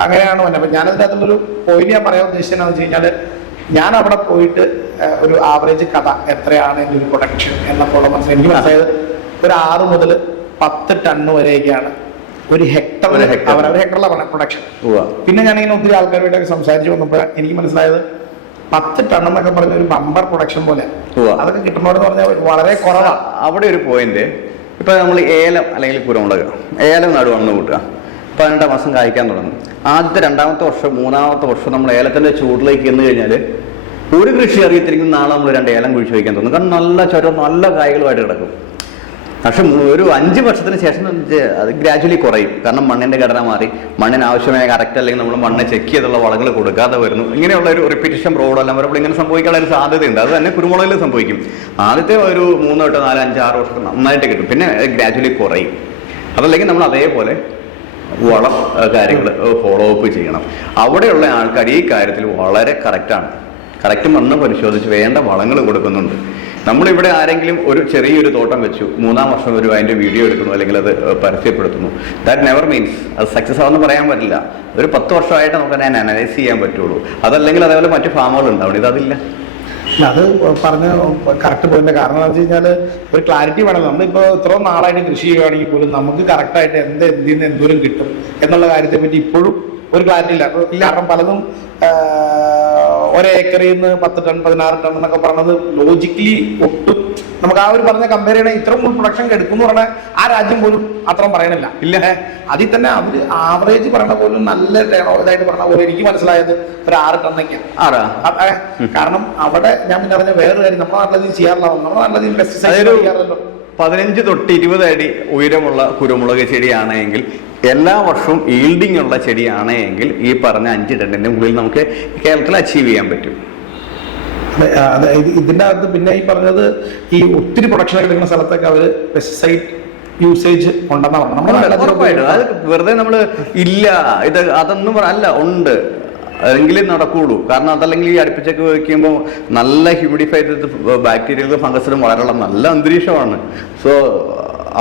അങ്ങനെയാണ് വന്നത്. അപ്പൊ ഞാനതിൻ്റെ അകത്തുള്ളൊരു പോയിന്റ് ഞാൻ പറയാൻ ഉദ്ദേശിച്ചതെന്ന് വെച്ച് കഴിഞ്ഞാൽ, ഞാൻ അവിടെ പോയിട്ട് ഒരു ആവറേജ് കഥ എത്രയാണ് എൻ്റെ ഒരു പ്രൊഡക്ഷൻ എന്നപ്പോൾ മനസ്സിലായി. എനിക്ക് മനസ്സിലായത് ഒരു 6 മുതൽ 10 ടണ്ണ് വരെയൊക്കെയാണ് ഒരു ഹെക്ടറിൽ അവരവർ ഹെക്ടറിലാണ് പ്രൊഡക്ഷൻ. പിന്നെ ഞാനിങ്ങനെ ഒത്തിരി ആൾക്കാരുമായിട്ടൊക്കെ സംസാരിച്ച് വന്നപ്പോൾ എനിക്ക് മനസ്സിലായത് 10 ടൺ എന്നൊക്കെ പറഞ്ഞ ഒരു ബമ്പർ പ്രൊഡക്ഷൻ പോലെ അതൊക്കെ കിട്ടുന്നതെന്ന് പറഞ്ഞാൽ വളരെ കുറവാണ്. അവിടെ ഒരു പോയിന്റ്, ഇപ്പൊ നമ്മൾ ഏലം അല്ലെങ്കിൽ കുരുമുളക് ഏലം നടുവന്ന് കൂട്ടുക, 18 മാസം കായ്ക്കാൻ തുടങ്ങും. ആദ്യത്തെ 2ാമത്തെ വർഷം 3ാമത്തെ വർഷം നമ്മൾ ഏലത്തിന്റെ ചൂടിലേക്ക് എന്ന് കഴിഞ്ഞാൽ ഒരു കൃഷി അറിയത്തിരിക്കും നാളെ നമ്മൾ 2 ഏലം കുഴിച്ച് വയ്ക്കാൻ തോന്നും. കാരണം നല്ല ചുരം നല്ല കായ്കളുമായിട്ട് കിടക്കും. പക്ഷെ ഒരു 5 വർഷത്തിന് ശേഷം അത് ഗ്രാജുവലി കുറയും. കാരണം മണ്ണിന്റെ ഘടന മാറി, മണ്ണിന് ആവശ്യമായ കറക്റ്റ് അല്ലെങ്കിൽ നമ്മൾ മണ്ണ് ചെക്ക് ചെയ്തുള്ള വളങ്ങൾ കൊടുക്കാതെ വരുന്നു. ഇങ്ങനെയുള്ള ഒരു റിപ്പീറ്റേഷൻ റോഡെല്ലാം വരുമ്പോൾ ഇങ്ങനെ സംഭവിക്കാനുള്ള ഒരു സാധ്യതയുണ്ട്. അത് തന്നെ കുരുമുളകിൽ സംഭവിക്കും. ആദ്യത്തെ ഒരു 3 തൊട്ട് 4, 5, 6 വർഷം നന്നായിട്ട് കിട്ടും, പിന്നെ ഗ്രാജുവലി കുറയും. അതല്ലെങ്കിൽ നമ്മൾ അതേപോലെ വളം കാര്യങ്ങൾ ഫോളോ അപ്പ് ചെയ്യണം. അവിടെയുള്ള ആൾക്കാർ ഈ കാര്യത്തിൽ വളരെ കറക്റ്റാണ്. കറക്റ്റ് മണ്ണ് പരിശോധിച്ച് വേണ്ട വളങ്ങൾ കൊടുക്കുന്നുണ്ട്. നമ്മളിവിടെ ആരെങ്കിലും ഒരു ചെറിയൊരു തോട്ടം വെച്ചു, 3-ാം വർഷം ഒരു അതിൻ്റെ വീഡിയോ എടുക്കുന്നു അല്ലെങ്കിൽ അത് പരസ്യപ്പെടുത്തുന്നു, ദാറ്റ് നെവർ മീൻസ് അത് സക്സസ് ആണെന്ന് പറയാൻ പറ്റില്ല. ഒരു 10 വർഷമായിട്ട് നമുക്ക് അതിനെ അനലൈസ് ചെയ്യാൻ പറ്റുള്ളൂ. അതല്ലെങ്കിൽ അതേപോലെ മറ്റു ഫാമുകൾ ഉണ്ടാവും, ഇതതില്ല. അത് പറഞ്ഞ കറക്റ്റ് പോയിന്റ്. കാരണം എന്ന് വെച്ച് കഴിഞ്ഞാൽ ഒരു ക്ലാരിറ്റി വേണം. നമ്മളിപ്പോൾ ഇത്രയും നാളായിട്ട് കൃഷി ചെയ്യുകയാണെങ്കിൽ പോലും നമുക്ക് കറക്റ്റായിട്ട് എന്തിൽ നിന്ന് എന്തോരം കിട്ടും എന്നുള്ള കാര്യത്തെ പറ്റി ഇപ്പോഴും ഒരു ക്ലാരിറ്റി ഇല്ല. കാരണം പലതും ഒരേക്കറിൽ നിന്ന് 10 ടൺ 16 ടൺ എന്നൊക്കെ പറഞ്ഞത് ലോജിക്കലി ഒട്ടും നമുക്ക് ആ ഒരു പറഞ്ഞ കമ്പയർ ചെയ്യണേ ഇത്രയും പ്രൊഡക്ഷൻ എടുക്കും എന്ന് പറഞ്ഞാൽ ആ രാജ്യം പോലും അത്രയും പറയണില്ല. ഇല്ല, അതിൽ തന്നെ അവര് ആവറേജ് പറഞ്ഞ പോലും നല്ല ഇതായിട്ട് പറഞ്ഞ പോലെ എനിക്ക് മനസ്സിലായത് ഒരു 6 ടണ്ണൊക്കെയാണ്. കാരണം അവിടെ ഞാൻ പിന്നെ പറഞ്ഞ വേറൊരു കാര്യം, നമ്മുടെ നാട്ടിലത് ചെയ്യാറില്ല. നമ്മുടെ നാട്ടിലത് പെസ്റ്റിസൈഡ് ചെയ്യാറില്ലല്ലോ. 15 തൊട്ട് 20 അടി ഉയരമുള്ള കുരുമുളക് ചെടിയാണെങ്കിൽ, എല്ലാ വർഷവും ഈൽഡിംഗ് ഉള്ള ചെടിയാണെങ്കിൽ ഈ പറഞ്ഞ 5 ടണ്ണിന്റെ മുകളിൽ നമുക്ക് കേരളത്തിൽ അച്ചീവ് ചെയ്യാൻ പറ്റും. ഇതിന്റെ അകത്ത് പിന്നെ ഈ പറഞ്ഞത് ഈ ഒത്തിരി പ്രൊഡക്ഷൻ എടുക്കുന്ന സ്ഥലത്തൊക്കെ അവര് പെസ്റ്റിസൈഡ് യൂസേജ് ഉണ്ടെന്നാണ്. ഉറപ്പായിട്ടും അത് വെറുതെ നമ്മൾ ഇല്ല ഇത് അതൊന്നും അല്ല, ഉണ്ട്, എങ്കിലും നടക്കുള്ളൂ. കാരണം അതല്ലെങ്കിൽ ഈ അടുപ്പിച്ചൊക്കെ വയ്ക്കുമ്പോൾ നല്ല ഹ്യൂമിഡിഫൈ ചെയ്ത് ബാക്ടീരിയകൾക്കും ഫംഗസിനും വളരാനുള്ള നല്ല അന്തരീക്ഷമാണ്. സോ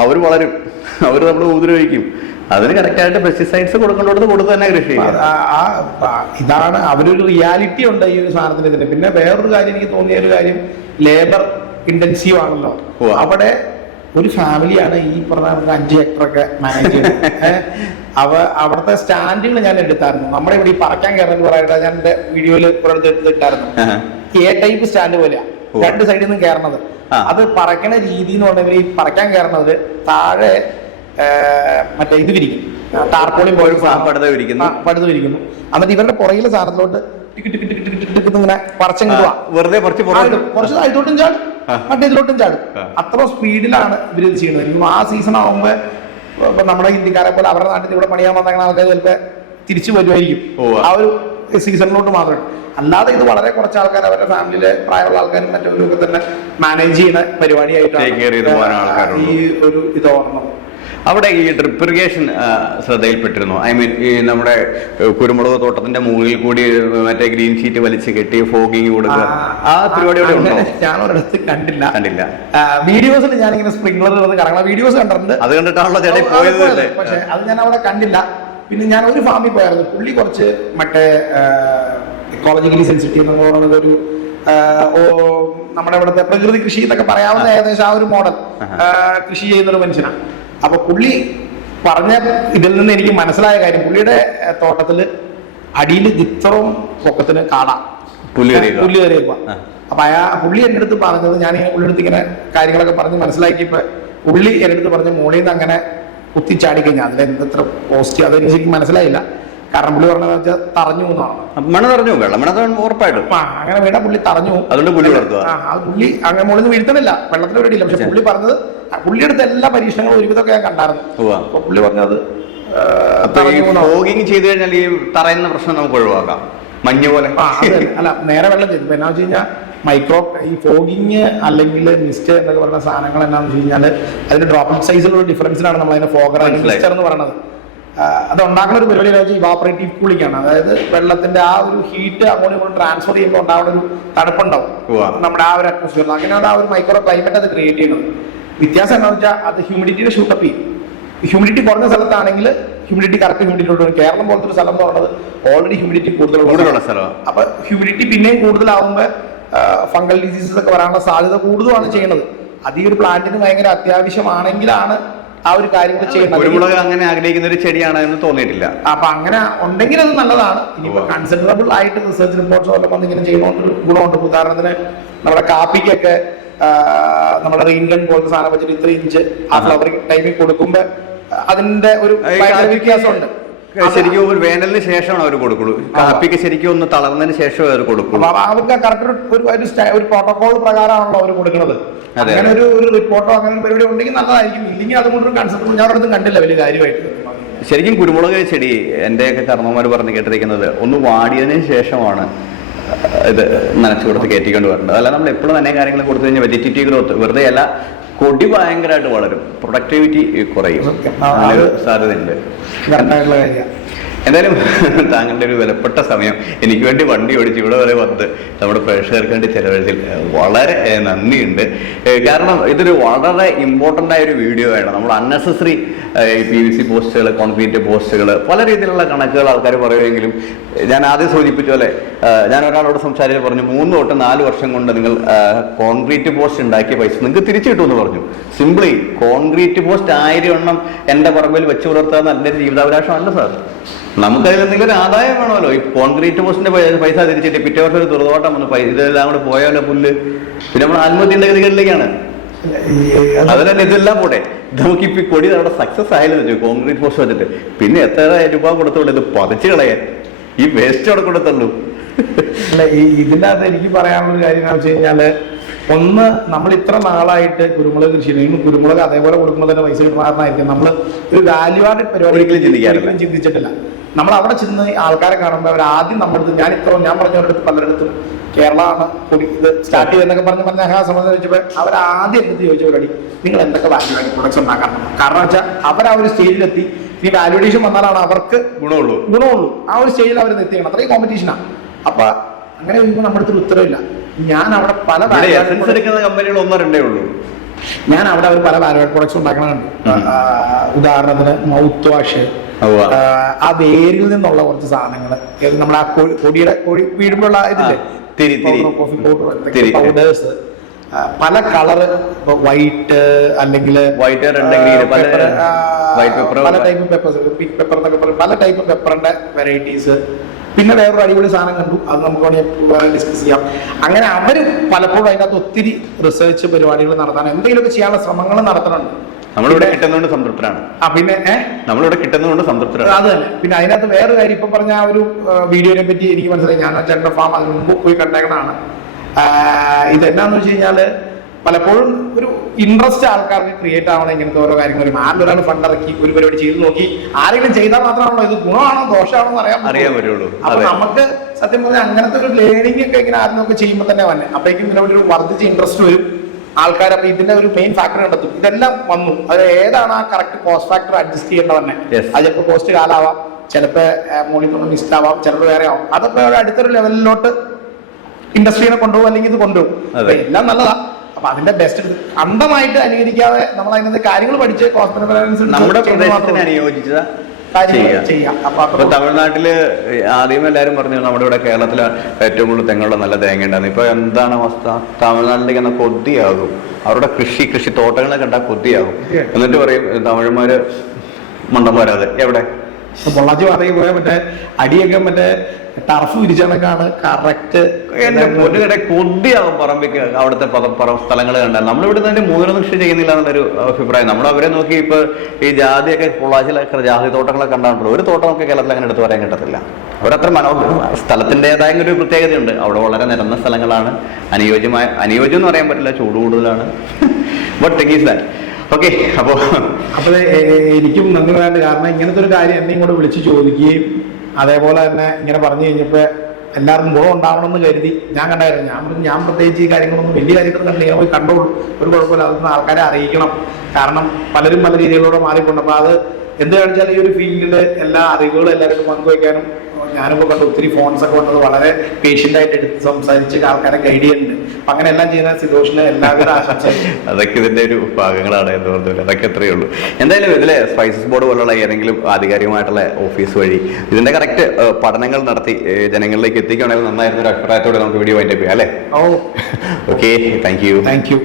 അവർ വളരും, അവർ നമ്മൾ ഉപദ്രവിക്കും. അതിന് കറക്റ്റായിട്ട് പെസ്റ്റിസൈഡ്സ് കൊടുക്കേണ്ടത് കൊടുത്ത് തന്നെ കൃഷി ചെയ്യും. ഇതാണ് അവരൊരു റിയാലിറ്റി ഉണ്ട് ഈ ഒരു സാധനത്തിന്. ഇതിന് പിന്നെ വേറൊരു കാര്യം എനിക്ക് തോന്നിയ ഒരു കാര്യം, ലേബർ ഇന്റൻസീവ് ആണല്ലോ. അവിടെ ഒരു ഫാമിലിയാണ് ഈ പറഞ്ഞ 5 ഹെക്ടറൊക്കെ മാനേജ് ചെയ്യുന്നത്. അവിടുത്തെ സ്റ്റാൻഡുകൾ ഞാൻ എടുത്തായിരുന്നു. നമ്മുടെ ഇവിടെ ഈ പറക്കാൻ കയറുന്നത് പറയാനാ ഞാൻ എന്റെ വീഡിയോയിൽ എടുത്തിട്ടായിരുന്നു. എ ടൈപ്പ് സ്റ്റാൻഡ് പോലെയാ, 2 സൈഡിൽ നിന്നും കയറണത്. അത് പറക്കണ രീതി എന്ന് പറഞ്ഞാൽ ഈ പറക്കാൻ കയറുന്നത് താഴെ മറ്റേ ഇത് വിരിക്കും, ടാർപോളിയും പോലെ പടുത വിരിക്കുന്നു. എന്നിട്ട് ഇവരുടെ പുറകിലെ സാധനത്തിലോട്ട് ഇങ്ങനെ പറിച്ചങ്ങ് വെറുതെ കുറച്ച് അതിലോട്ടും ചാടും, മറ്റേ ഇതിലോട്ടും ചാടും. അത്ര സ്പീഡിലാണ് ഇവർ ഇത് ചെയ്യുന്നത്. ആ സീസൺ ആകുമ്പോ ഇപ്പൊ നമ്മുടെ ഇന്ത്യക്കാരെ പോലെ അവരുടെ നാട്ടിൽ ഇവിടെ പണിയാൻ വന്ന ആൾക്കാർ ചിലപ്പോ തിരിച്ചു വരുമായിരിക്കും ആ ഒരു സീസണിലോട്ട് മാത്രമേ. അല്ലാതെ ഇത് വളരെ കുറച്ച് ആൾക്കാർ അവരുടെ ഫാമിലിയിലെ പ്രായമുള്ള ആൾക്കാരും മറ്റൊക്കെ തന്നെ മാനേജ് ചെയ്യുന്ന പരിപാടിയായിട്ടാണ് ഈ ഒരു ഇത് ഓർമ്മ. അവിടെ ഈ ഡ്രിപ്പ് ഇറിഗേഷൻ ശ്രദ്ധയിൽപ്പെട്ടിരുന്നു. ഐ മീൻ ഈ നമ്മുടെ കുരുമുളക് തോട്ടത്തിന്റെ മുകളിൽ കൂടി മറ്റേ ഗ്രീൻ ഷീറ്റ് വലിച്ച് കെട്ടി ഫോഗിങ് കൊടുക്കുക, ആ പരിപാടിയോടെ ഉണ്ടോ? ഞാൻ ഒരിടത്ത് കണ്ടില്ല. വീഡിയോസിൽ ഞാനിങ്ങനെ സ്പ്രിംഗ്ലർ കറങ്ങുന്ന വീഡിയോസ് കണ്ടിട്ടുണ്ട്. അത് കണ്ടിട്ടാണല്ലോ ചേട്ടൻ പോയത്. പക്ഷെ അത് ഞാൻ അവിടെ കണ്ടില്ല. പിന്നെ ഞാൻ ഒരു ഫാമിൽ പോയായിരുന്നു. പുള്ളി കുറച്ച് മറ്റേ ഇക്കോളജിക്കലി സെൻസിറ്റീവ് എന്ന് പറയുന്നത് ഒരു നമ്മുടെ ഇവിടുത്തെ പ്രകൃതി കൃഷി എന്നൊക്കെ പറയാവുന്ന ഏകദേശം ആ ഒരു മോഡൽ കൃഷി ചെയ്യുന്ന ഒരു മനുഷ്യനാണ്. അപ്പൊ പുള്ളി പറഞ്ഞ ഇതിൽ നിന്ന് എനിക്ക് മനസ്സിലായ കാര്യം, പുള്ളിയുടെ തോട്ടത്തില് അടിയിൽ ഇത്രയും പൊക്കത്തിന് പുല്ല് കയറിയേക്കുക. അപ്പൊ പുള്ളി എൻ്റെ അടുത്ത് പറഞ്ഞത്, ഞാനിങ്ങനെ പുള്ളിയുടെ അടുത്ത് ഇങ്ങനെ കാര്യങ്ങളൊക്കെ പറഞ്ഞ് മനസ്സിലാക്കിയപ്പോ പുള്ളി എൻ്റെ അടുത്ത് പറഞ്ഞ മോളിൽ നിന്ന് അങ്ങനെ കുത്തിച്ചാടി കഴിഞ്ഞാൽ അതിൽ എന്തത്ര പോസ്റ്റ് അതെനിക്ക് ശരിക്കും മനസ്സിലായില്ല. കാരണം പുള്ളി പറഞ്ഞതെന്ന് വെച്ചാൽ തറഞ്ഞു എന്നാണ്. മണ്ണ് തറഞ്ഞു, വെള്ളം ഉറപ്പായിട്ടും അങ്ങനെ വീണ പുള്ളി തറഞ്ഞു. അതുകൊണ്ട് പുള്ളി പുള്ളി അങ്ങനെ മുകളിൽ നിന്ന് വീഴ്ത്തണില്ല, വെള്ളത്തിന് വേണ്ടിയില്ല. പക്ഷെ പുള്ളി പറഞ്ഞത് പുള്ളിയുടെ അടുത്ത് എല്ലാ പരീക്ഷണങ്ങളും ഒരുവിധമൊക്കെ ഞാൻ കണ്ടായിരുന്നു. അപ്പൊ പുള്ളി പറഞ്ഞത് ചെയ്ത് കഴിഞ്ഞാൽ ഈ തറയുന്ന പ്രശ്നം നമുക്ക് ഒഴിവാക്കാം, മഞ്ഞ് പോലെ. അല്ല, നേരെ വെള്ളം ചെയ്തു. എന്നാ വെച്ച് കഴിഞ്ഞാൽ ഈ ഫോഗിങ് അല്ലെങ്കിൽ മിസ്റ്റ് എന്നൊക്കെ പറയുന്ന സാധനങ്ങൾ എന്നാന്ന് വെച്ച് കഴിഞ്ഞാൽ അതിന്റെ ഡ്രോപ്ലെറ്റ് സൈസിലുള്ള ഡിഫറൻസിലാണ് നമ്മൾ അതിന്റെ ഫോഗർ അല്ലെങ്കിൽ മിസ്റ്റർ എന്ന് പറയുന്നത്. അത് ഉണ്ടാക്കുന്ന ഒരു പരിപാടി എന്ന് വെച്ചാൽ ഇവാപറേറ്റീവ് കൂളിംഗ് ആണ്. അതായത് വെള്ളത്തിന്റെ ആ ഒരു ഹീറ്റ് അങ്ങോട്ടും ഇങ്ങോട്ടും ട്രാൻസ്ഫർ ചെയ്യുമ്പോൾ ഉണ്ടാവുന്ന ഒരു തണുപ്പുണ്ടാവും നമ്മുടെ ആ ഒരു അറ്റ്മോസ്ഫിയറിൽ. അങ്ങനെയാണ് ആ ഒരു മൈക്രോ ക്ലൈമറ്റ് അത് ക്രിയേറ്റ് ചെയ്യുന്നത്. വ്യത്യാസം എന്താണെന്ന് വെച്ചാൽ അത് ഹ്യൂമിഡിറ്റിയുടെ ഷൂട്ടപ്പ് ചെയ്യും. ഹ്യൂമിഡിറ്റി കുറഞ്ഞ സ്ഥലത്താണെങ്കിൽ ഹ്യൂമിഡിറ്റി കറക്റ്റ് ഹ്യൂമിഡിറ്റി ഉണ്ട്. കേരളം പോലത്തെ ഒരു സ്ഥലം എന്ന് പറയുന്നത് ഓൾറെഡി ഹ്യൂമിഡിറ്റി കൂടുതലുള്ള സ്ഥലമാണ്. അപ്പൊ ഹ്യൂമിഡിറ്റി പിന്നെയും കൂടുതലാവുമ്പോൾ ഫംഗൽ ഡിസീസസ് ഒക്കെ വരാനുള്ള സാധ്യത കൂടുതലാണ് ചെയ്യുന്നത്. അത് ഈ ഒരു പ്ലാന്റിന് ഭയങ്കര അത്യാവശ്യമാണെങ്കിലാണ് ആ ഒരു കാര്യങ്ങൾ ചെയ്യുന്നത്. കുരുമുളക് അങ്ങനെ ആഗ്രഹിക്കുന്ന ഒരു ചെടിയാണ് എന്ന് തോന്നിയിട്ടില്ല. അപ്പൊ അങ്ങനെ ഉണ്ടെങ്കിൽ അത് നല്ലതാണ്. ഇനിയിപ്പോ കൺസിഡറബിൾ ആയിട്ട് റിസർച്ച് റിപ്പോർട്ട്സ് വല്ലതും വന്ന് ഇങ്ങനെ ചെയ്യുന്നതുകൊണ്ട് ഗുണമുണ്ട്. ഉദാഹരണത്തിന് നമ്മുടെ കാപ്പിക്കൊക്കെ നമ്മുടെ റെയിൻഗൺ പോലത്തെ സാധനം വെച്ചിട്ട് 3 ഇഞ്ച് ആ ഫ്ലവറിംഗ് ടൈമിൽ കൊടുക്കുമ്പോൾ അതിന്റെ ഒരു വ്യത്യാസമുണ്ട്. ശരിക്കും ഒരു വേനലിന് ശേഷമാണ് അവർ കൊടുക്കുള്ളൂ. കാപ്പിക്ക് ശരിക്കും ഒന്ന് തളർന്നതിന് ശേഷം അവർ കൊടുക്കുള്ളൂ. അവർക്ക് കറക്റ്റ് ഒരു പ്രോട്ടോകോൾ പ്രകാരമാണല്ലോ അവർ കൊടുക്കുന്നത്. അങ്ങനെ ഒരു റിപ്പോർട്ടോ അങ്ങനെ ഒരു പരിപാടി ഉണ്ടെങ്കിൽ നല്ലതായിരിക്കും. ഇല്ലെങ്കിൽ അതുകൊണ്ടൊരു കൺസെപ്റ്റ് ഞാൻ ഒരിടത്തും കണ്ടില്ല വലിയ കാര്യമായിട്ട്. ശരിക്കും കുരുമുളക് ചെടി എൻ്റെയൊക്കെ കർമ്മമാർ പറഞ്ഞ് കേട്ടിരിക്കുന്നത് ഒന്ന് വാടിയതിന് ശേഷമാണ് ഇത് നനച്ചു കൊടുത്ത് കയറ്റിക്കൊണ്ട് വരേണ്ടത്. അല്ല നമ്മൾ എപ്പോഴും തന്നെ കാര്യങ്ങൾ കൊടുത്തു കഴിഞ്ഞാൽ വെജിറ്റേറ്റീവ് ഗ്രോത്ത് വെറുതെ അല്ല, കൊടി ഭയങ്കരമായിട്ട് വളരും, പ്രൊഡക്ടിവിറ്റി കുറയും, അങ്ങനെ സാധ്യതയുണ്ട്. എന്തായാലും താങ്കളുടെ ഒരു വിലപ്പെട്ട സമയം എനിക്ക് വേണ്ടി വണ്ടി ഓടിച്ച് ഇവിടെ വരെ വന്ന് നമ്മുടെ പ്രേക്ഷകർക്ക് വേണ്ടി ചെലവഴിച്ചതിൽ വളരെ നന്ദിയുണ്ട്. കാരണം ഇതൊരു വളരെ ഇമ്പോർട്ടൻ്റ് ആയ ഒരു വീഡിയോ ആണ്. നമ്മൾ അൺനെസസറി PVC പോസ്റ്റുകൾ, കോൺക്രീറ്റ് പോസ്റ്റുകൾ, പല രീതിയിലുള്ള കണക്കുകൾ ആൾക്കാർ പറയുമെങ്കിലും ഞാൻ ആദ്യം സൂചിപ്പിച്ച പോലെ ഞാൻ ഒരാളോട് സംസാരിച്ച് പറഞ്ഞു 3 തൊട്ട് 4 വർഷം കൊണ്ട് നിങ്ങൾ കോൺക്രീറ്റ് പോസ്റ്റ് ഉണ്ടാക്കിയ പൈസ നിങ്ങൾക്ക് തിരിച്ചു കിട്ടുമെന്ന് പറഞ്ഞു. സിംപ്ലി കോൺക്രീറ്റ് പോസ്റ്റ് 1000 എണ്ണം എൻ്റെ പറമ്പിൽ വെച്ച് പുലർത്താൻ എൻ്റെ ജീവിതാവകാശമല്ല സാർ. നമുക്കതിൽ എന്തെങ്കിലും ഒരു ആദായം വേണമല്ലോ. ഈ കോൺക്രീറ്റ് പോസ്റ്റിന്റെ പൈസ തിരിച്ചിട്ട് പിറ്റേ വർഷം ഒരു തുറതോട്ടം വന്ന് ഇതെല്ലാം കൂടെ പോയാലോ പുല്ല്, പിന്നെ നമ്മൾ ആത്മഹത്യയുടെ ഗതികളിലേക്കാണ്. അതുതന്നെ ഇതെല്ലാം പോട്ടെ, നമുക്കിപ്പോൾ കൊടി അവിടെ സക്സസ് ആയാലും വെച്ചു കോൺക്രീറ്റ് പോസ്റ്റ് വെച്ചിട്ട് പിന്നെ എത്ര രൂപ കൊടുത്തുള്ളൂ ഇത് പതിച്ചു കളയാൻ, ഈ വേസ്റ്റ് അവിടെ കൊടുത്തുള്ളൂ. അല്ല, ഇതിൻ്റെ അകത്ത് എനിക്ക് പറയാനുള്ള കാര്യം എന്ന് വെച്ച് കഴിഞ്ഞാല്, ഒന്ന് നമ്മൾ ഇത്ര നാളായിട്ട് കുരുമുളക് കൃഷി ചെയ്യുന്നു, കുരുമുളക് അതേപോലെ കൊടുക്കുമ്പോൾ തന്നെ പൈസ കിട്ടുന്നതായിരിക്കും നമ്മൾ ഒരു വാല്യൂ ആഡഡ് പരിപാടി ചിന്തിച്ചിട്ടില്ല. നമ്മൾ അവിടെ ചെന്ന് ആൾക്കാരെ കാണുമ്പോൾ അവർ ആദ്യം നമ്മളടുത്ത് ഞാൻ പറഞ്ഞവരടുത്ത് പലരിടത്തും കേരളമാണ് കൊടി ഇത് സ്റ്റാർട്ട് ചെയ്തെന്നൊക്കെ പറഞ്ഞ സംബന്ധം വെച്ചപ്പോൾ അവർ ആദ്യം എടുത്ത് ചോദിച്ച പരിപാടി നിങ്ങൾ എന്തൊക്കെ വാല്യൂ ആഡ് പ്രൊഡക്ട്സ് ഉണ്ടാക്കാൻ. കാരണം വെച്ചാൽ അവർ ആ ഒരു സ്റ്റേജിലെത്തി, ഈ വാല്യൂഡേഷൻ വന്നാലാണ് അവർക്ക് ഗുണമുള്ളൂ. ആ ഒരു സ്റ്റേജിൽ അവർ എത്തിക്കണം. അത്രയും കോമ്പറ്റീഷനാണ്. അപ്പൊ അങ്ങനെ ചോദിക്കുമ്പോൾ നമ്മുടെ അടുത്തൊരു ഉത്തരവില്ല. ഞാൻ അവിടെ പല കമ്പനികൾ 1-2 ഉള്ളൂ. ഞാൻ അവിടെ അവർ പല വാല്യൂ ആഡ് പ്രൊഡക്ട്സ് ഉണ്ടാക്കണുണ്ട്. ഉദാഹരണത്തിന് മൗത്ത് വാഷ്, ആ വേരിൽ നിന്നുള്ള കുറച്ച് സാധനങ്ങൾ, നമ്മൾ ആ കൊടി വീടുമ്പോഴുള്ള ഇതില്ലേ കോഫി പൗഡേഴ്സ്, പല കളറ്, വൈറ്റ് അല്ലെങ്കിൽ പല ടൈപ്പ് പെപ്പേഴ്സ്, പിങ്ക് പെപ്പർ എന്നൊക്കെ പറയും, പല ടൈപ്പ് പെപ്പറിന്റെ വെറൈറ്റീസ്. പിന്നെ വേറൊരു അടിപൊളി സാധനം കണ്ടു, അത് നമുക്ക് വേറെ ഡിസ്കസ് ചെയ്യാം. അങ്ങനെ അവർ പലപ്പോഴും അതിനകത്ത് ഒത്തിരി റിസർച്ച് പരിപാടികൾ നടത്താൻ എന്തെങ്കിലുമൊക്കെ ചെയ്യാനുള്ള ശ്രമങ്ങൾ നടത്തുന്നുണ്ട്. നമ്മളിവിടെ കിട്ടുന്നതുകൊണ്ട് സംതൃപ്തരാണ്. പിന്നെ നമ്മളിവിടെ കിട്ടുന്നതുകൊണ്ട് സംതൃപ്തരാണ്. അത് തന്നെ. പിന്നെ അതിനകത്ത് വേറെ കാര്യം, ഇപ്പൊ പറഞ്ഞ ആ ഒരു വീഡിയോനെ പറ്റി എനിക്ക് മനസ്സിലായി. ഞാൻ ചേട്ടൻ്റെ ഫാം അതിന് മുമ്പ് പോയി കണ്ടേക്കണതാണ്. ഇതെന്നാന്ന് വെച്ച് കഴിഞ്ഞാല് പലപ്പോഴും ഒരു ഇൻട്രസ്റ്റ് ആൾക്കാർക്ക് ക്രിയേറ്റ് ആവണം ഇങ്ങനത്തെ ഓരോ കാര്യങ്ങൾ. ആരിലൊരാൾ ഫണ്ട് ഇറക്കി ഒരു പരിപാടി ചെയ്ത് നോക്കി ആരെങ്കിലും ചെയ്താൽ മാത്രമാണല്ലോ ഇത് ഗുണമാണോ ദോഷമാണോ എന്ന് അറിയാൻ പറ്റുള്ളൂ. അപ്പൊ നമുക്ക് സത്യം പറഞ്ഞാൽ അങ്ങനത്തെ ഒരു ലേണിംഗ് ഒക്കെ ഇങ്ങനെ ആരെങ്കിലും ചെയ്യുമ്പോൾ തന്നെ വന്നെ അപ്പോഴേക്കും ഇതിനോട് ഒരു വർദ്ധിച്ച ഇൻട്രസ്റ്റ് വരും ആൾക്കാർ. അപ്പൊ ഇതിന്റെ ഒരു മെയിൻ ഫാക്ടർ കണ്ടെത്തും. ഇതെല്ലാം വന്നു, അത് ഏതാണ് ആ കറക്റ്റ് കോസ്റ്റ് ഫാക്ടർ അഡ്ജസ്റ്റ് ചെയ്യേണ്ടത് തന്നെ. അത് ചിലപ്പോൾ കോസ്റ്റ് കാലാവാം, ചിലപ്പോൾ മോളിൽ നിന്ന് മിസ്റ്റ് ആവാം, ചിലപ്പോൾ വേറെ ആവാം. അതൊക്കെ അടുത്തൊരു ലെവലിലോട്ട് ഇൻഡസ്ട്രീനെ കൊണ്ടുപോകും, അല്ലെങ്കിൽ ഇത് കൊണ്ടുപോകും. എല്ലാം നല്ലതാ. അപ്പൊ അതിന്റെ ബെസ്റ്റ് അന്ധമായിട്ട് അനുകരിക്കാതെ നമ്മൾ അതിനകത്ത് കാര്യങ്ങൾ പഠിച്ച് നമ്മുടെ പ്രദേശത്തിന് അനുയോജിച്ചത് ചെയ്യാം. അപ്പൊ തമിഴ്നാട്ടില് ആദ്യം എല്ലാവരും പറഞ്ഞു നമ്മുടെ ഇവിടെ കേരളത്തില് ഏറ്റവും കൂടുതൽ തെങ്ങുള്ള നല്ല തേങ്ങ ഉണ്ടായിരുന്നു. ഇപ്പൊ എന്താണ് അവസ്ഥ? തമിഴ്നാട്ടിലേക്ക് എന്നാൽ കൊതിയാകും. അവരുടെ കൃഷി തോട്ടങ്ങളെ കണ്ടാൽ കൊതിയാകും. എന്നിട്ട് പറയും തമിഴന്മാര് മണ്ടന്മാരത് എവിടെ പൊള്ളാച്ചി പറയും പോയാൽ മറ്റേ അടിയൊക്കെ മറ്റേ ടർഫ് വിരിച്ചണക്കാണ് കറക്റ്റ്. എന്റെ പൊന്നുകടെ കൊതിയാകും പറമ്പിക്ക് അവിടുത്തെ സ്ഥലങ്ങൾ കണ്ടാൽ. നമ്മളിവിടെ തന്നെ മൂന്നൊന്നും കൃഷി ചെയ്യുന്നില്ല എന്നുള്ളൊരു അഭിപ്രായം. നമ്മൾ അവരെ നോക്കി ഇപ്പൊ ഈ ജാതിയൊക്കെ പൊള്ളാച്ചിലൊക്കെ ജാതി തോട്ടങ്ങളൊക്കെ കണ്ടാണല്ലോ. ഒരു തോട്ടമൊക്കെ കേരളത്തിൽ അങ്ങനെ എടുത്ത് പറയാൻ കിട്ടത്തില്ല. അവരത്ര സ്ഥലത്തിൻ്റെതായ ഒരു പ്രത്യേകതയുണ്ട്. അവിടെ വളരെ നിരന്ന സ്ഥലങ്ങളാണ്. അനുയോജ്യം എന്ന് പറയാൻ പറ്റില്ല, ചൂട് കൂടുതലാണ്. But thing is that. Okay. അപ്പോൾ എനിക്കും നന്ദി പറയാനുണ്ട്. കാരണം ഇങ്ങനത്തെ ഒരു കാര്യം എന്നെ ഇങ്ങോട്ട് വിളിച്ച് ചോദിക്കുകയും അതേപോലെ തന്നെ ഇങ്ങനെ പറഞ്ഞു കഴിഞ്ഞപ്പോൾ എല്ലാവർക്കും ഗുണം ഉണ്ടാവണമെന്ന് കരുതി ഞാൻ കണ്ടായിരുന്നു. ഞാൻ പ്രത്യേകിച്ച് ഈ കാര്യങ്ങളൊന്നും വലിയ കാര്യങ്ങൾ കണ്ടില്ല, പോയി കണ്ടോളൂ, ഒരു കുഴപ്പമില്ല. അതൊന്നും ആൾക്കാരെ അറിയിക്കണം. കാരണം പലരും പല രീതികളിലൂടെ മാറിക്കൊണ്ട്. അപ്പോൾ അത് എന്ത് കാണിച്ചാൽ ഈ ഒരു ഫീൽഡിൽ എല്ലാ അറിവുകളും എല്ലാവർക്കും പങ്കുവയ്ക്കാനും ഞാനിപ്പോൾ കണ്ട് ഒത്തിരി ഫോൺസ് ഒക്കെ വന്നത് വളരെ പേഷ്യൻ്റായിട്ട് എടുത്ത് സംസാരിച്ച് ആൾക്കാരെ ഗൈഡ് ചെയ്യുന്നുണ്ട്. അപ്പം അങ്ങനെ എല്ലാം ചെയ്യുന്ന സിതോഷിന് എല്ലാവരും ആശംസ. അതൊക്കെ ഇതിൻ്റെ ഒരു ഭാഗങ്ങളാണ് എന്ന് പറഞ്ഞില്ല. അതൊക്കെ എത്രയേ ഉള്ളൂ. എന്തായാലും ഇതിലെ സ്പൈസസ് ബോർഡ് പോലുള്ള ഏതെങ്കിലും ആധികാരികമായിട്ടുള്ള ഓഫീസ് വഴി ഇതിൻ്റെ കറക്റ്റ് പഠനങ്ങൾ നടത്തി ജനങ്ങളിലേക്ക് എത്തിക്കുകയാണെങ്കിൽ നന്നായിരുന്ന ഒരു അഭിപ്രായത്തോടെ നമുക്ക് വീഡിയോ വൈൻഡപ്പ് ചെയ്യാം അല്ലേ? ഓ, ഓക്കെ. Thank you.